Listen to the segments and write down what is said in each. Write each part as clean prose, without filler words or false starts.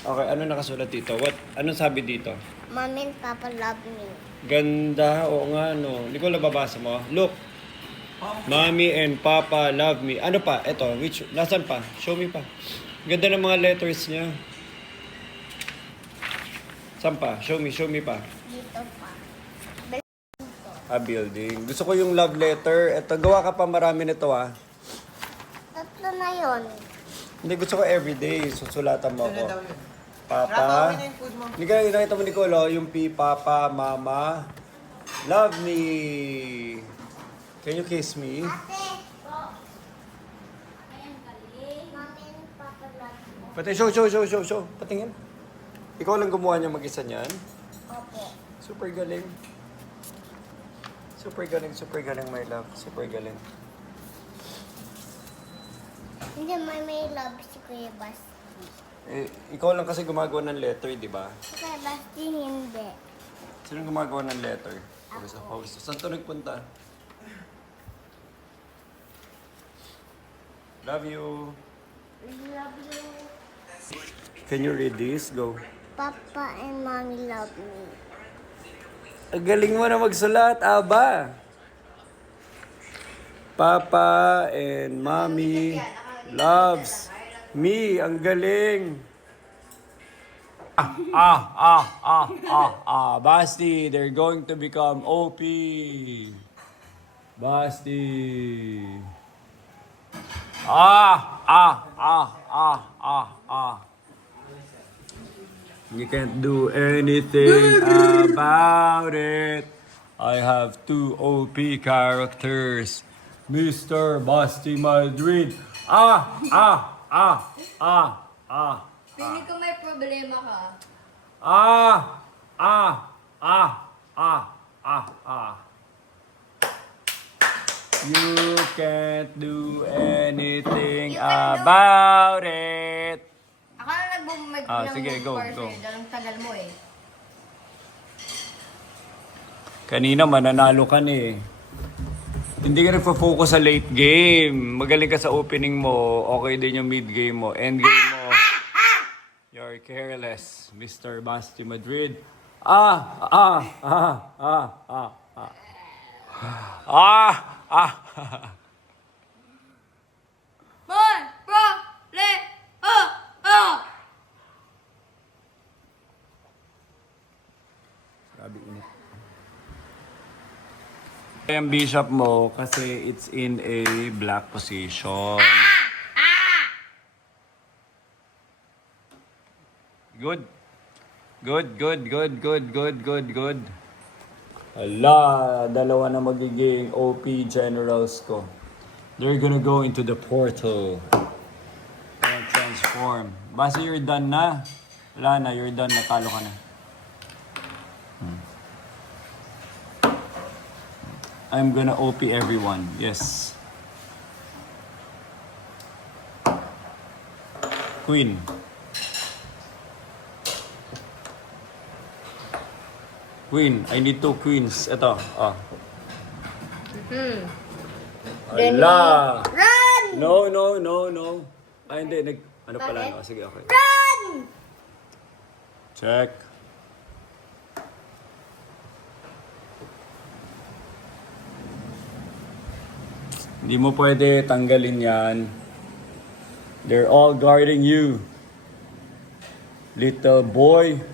Okay, ano nakasulat dito? Anong sabi dito? Mommy and Papa love me. Ganda, oo nga, no. Hindi ko nababasa mo. Look, Mommy and Papa love me. Ano pa? Ito, nasan pa? Show me pa. Ganda ng mga letters niya. Saan pa? Show me pa. Dito pa. Building. Gusto ko yung love letter. Ito, gawa ka pa marami nito, ah. Tatlo na yun. Hindi, gusto ko everyday. Susulatan mo ako. Rafa, Papa. okay na yung food mo. Hindi ka nakita mo, Nicolo, yung P, Papa, Mama. Love me. Can you kiss me? Ate! Ayan, galing. Mommy and Papa love me. Pati, show. Patingin. Ikaw lang gumawa niya mag-isa niyan. Opo. Super galing. Super galing, my love. Super galing. Hindi, may love si Kuya Basti. Eh, ikaw lang kasi gumagawa ng letter, di ba? Si Kuya Basti hindi. Sino gumagawa ng letter? Saan to nagpunta? Love you. Love you. Can you read this? Go. Papa and Mommy love me. Ang galing mo na magsulat, Aba. Papa and Mommy loves me. Ang galing. Basti, they're going to become OP. Basti. You can't do anything about it. I have two OP characters. Mr. Basti Madrid. Piling ko may problema ka. You can't do anything You can do- about it. Ako na nagbumag sige, go. Dalang tagal mo eh. Kanina mananalo ka na eh. Hindi ka nagpo-focus sa late game. Magaling ka sa opening mo. Okay din yung mid game mo. End game mo. You're careless, Mr. Basti Madrid. More problema! Grabe init. Yung bishop mo kasi it's in a black position. Good. Hala, dalawa na magiging OP generals ko. They're gonna go into the portal and transform. Basta you're done na. Wala na, you're done. Natalo ka na. I'm gonna OP everyone. Yes. Queen. Queen. I need two queens. Ito. Ala! Run! No. Ay, hindi. Ano pala? Bakit? Sige, okay. Run! Check. Hindi mo pwede tanggalin yan. They're all guarding you. Little boy.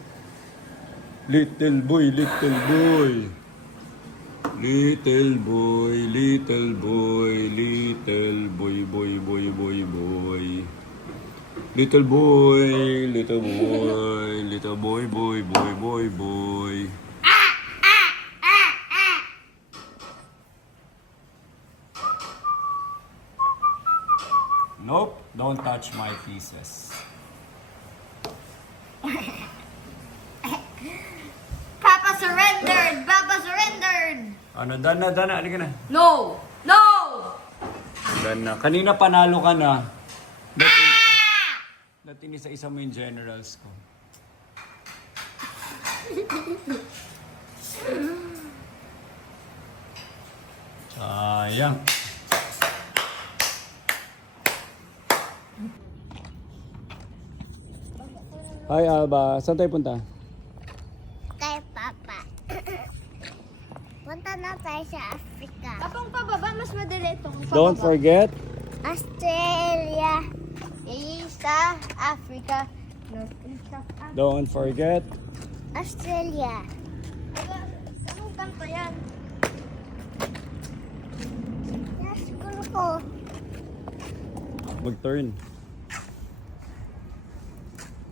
Little boy. Little boy. Little boy. Little boy. Little boy. Boy. Little boy. Little boy. Little boy. Boy. Nope, don't touch my pieces. Papa surrendered! Ano, dana, halika na. No! Dana. Kanina panalo ka na. Ba't inisa-isa mo yung generals ko? Sayang. Hi Alba, saan tayo punta? Kay Papa. Punta na tayo sa Africa. Kapag pababa, mas madali itong pababa. Don't forget. Australia. Sa Africa. North-east of Africa. Don't forget. Australia. Anong kanta yan? Nasa gulo ko. Mag-turn.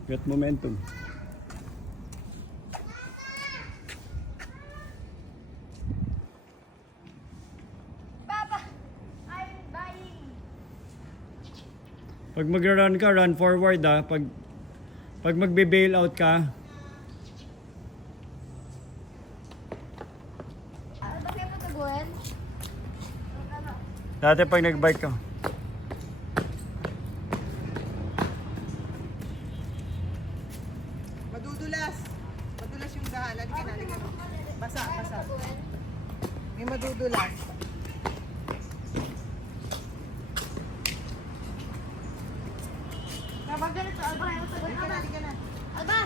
Get momentum. Papa, I'm buying. Pag mag-run ka, run forward ah. Pag magbe-bail out ka, Ano ba kayo pataguhin? dati pag nag-bike ka. Madudulas. Madulas yung daan. Halika na, halika na. Basa, basa. May madudulas. Kapag ganito, Alba, kayo pataguhin. Halika na, halika na. Alba!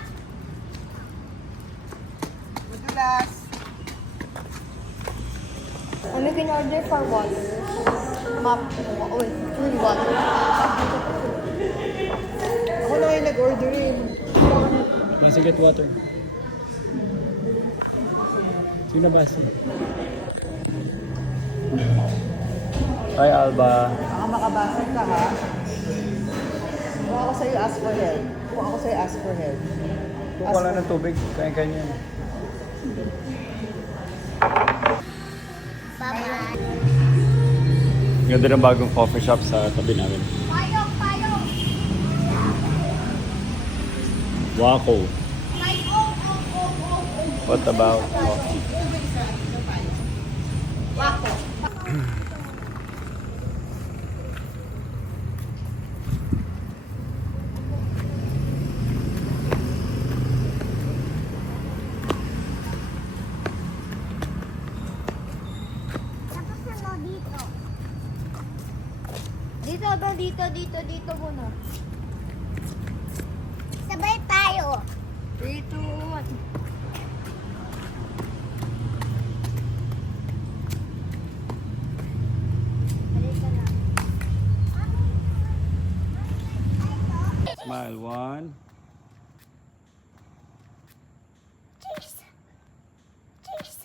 Madulas. I'm making order for water. Map. Wait, full water. Ako na yung nag-order eh. Masa get water. Sino ba si? Hi Alba. Baka makabasag ka ha. Kung ako sa'yo, ask for help. Kung ako sa'yo, ask for help. Kung wala ng tubig, kaya-kaya yan. Bye-bye. Ganda ng bagong coffee shop sa tabi namin. Payong, payong! Waco. Payong, What about coffee? Wako. Tapos na mo dito. Dito, Alba, dito muna. Sabay tayo. Dito. Halika na. Smile. 1. Cheers. Cheers.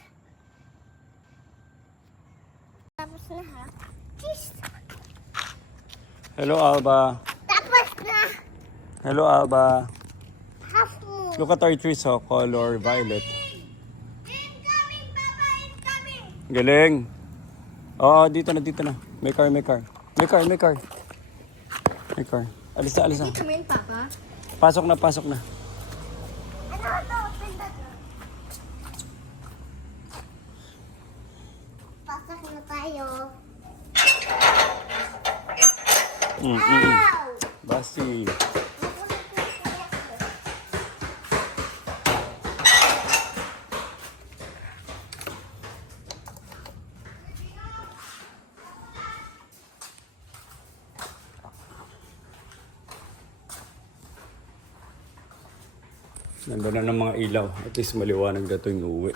Tapos na ha. Cheers. Hello Alba. Tapos na. Hello Alba. Half moon. Look at our trees, oh, color violet. Incoming, Papa, incoming. Galing. Oo, dito na. May car. May car. Alis na. Dito main, Papa. Pasok na. Ano ito? Pinda. Pasok na tayo. Ow! Basi. Nandun na ng mga ilaw. At least maliwanag na ito yung uwi.